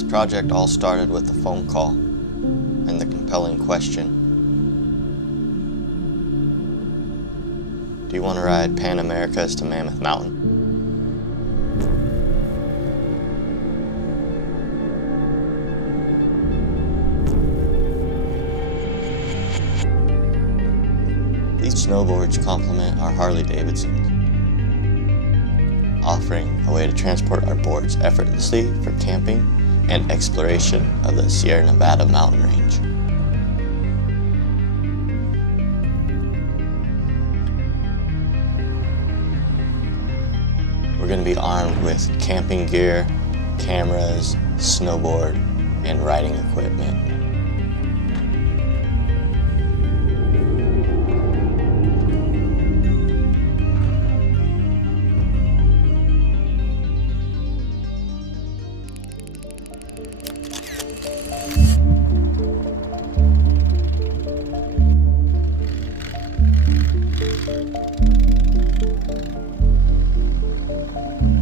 This project all started with a phone call and the compelling question: do you want to ride Pan Americas to Mammoth Mountain? These snowboards complement our Harley-Davidsons, offering a way to transport our boards effortlessly for camping and exploration of the Sierra Nevada mountain range. We're going to be armed with camping gear, cameras, snowboard, and riding equipment.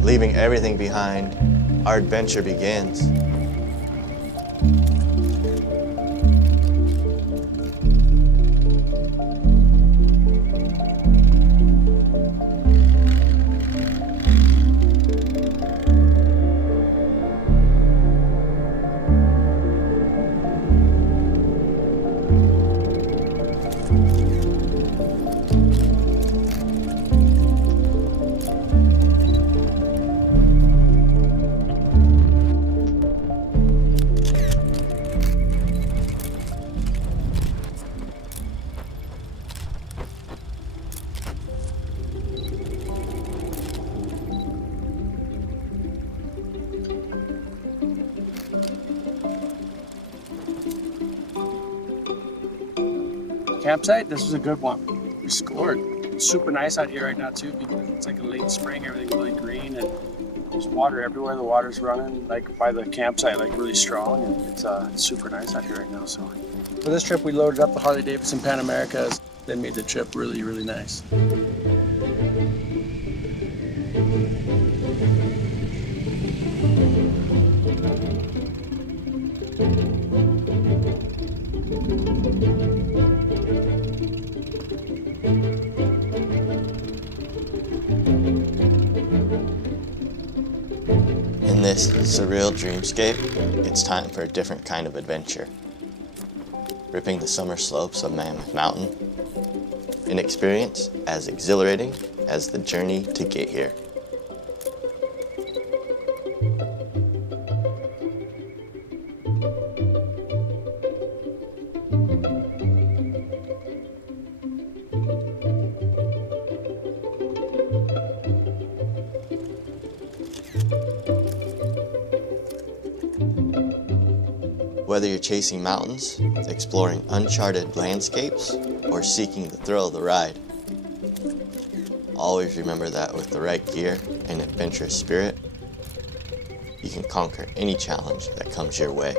Leaving everything behind, our adventure begins. Campsite, this was a good one. We scored. It's super nice out here right now too, because it's like a late spring, everything's really green, and there's water everywhere. The water's running like by the campsite, like really strong, and it's super nice out here right now. So for this trip, we loaded up the Harley-Davidson Pan Americas. They made the trip really, really nice. In this surreal dreamscape, it's time for a different kind of adventure. Ripping the summer slopes of Mammoth Mountain, an experience as exhilarating as the journey to get here. Whether you're chasing mountains, exploring uncharted landscapes, or seeking the thrill of the ride, always remember that with the right gear and adventurous spirit, you can conquer any challenge that comes your way.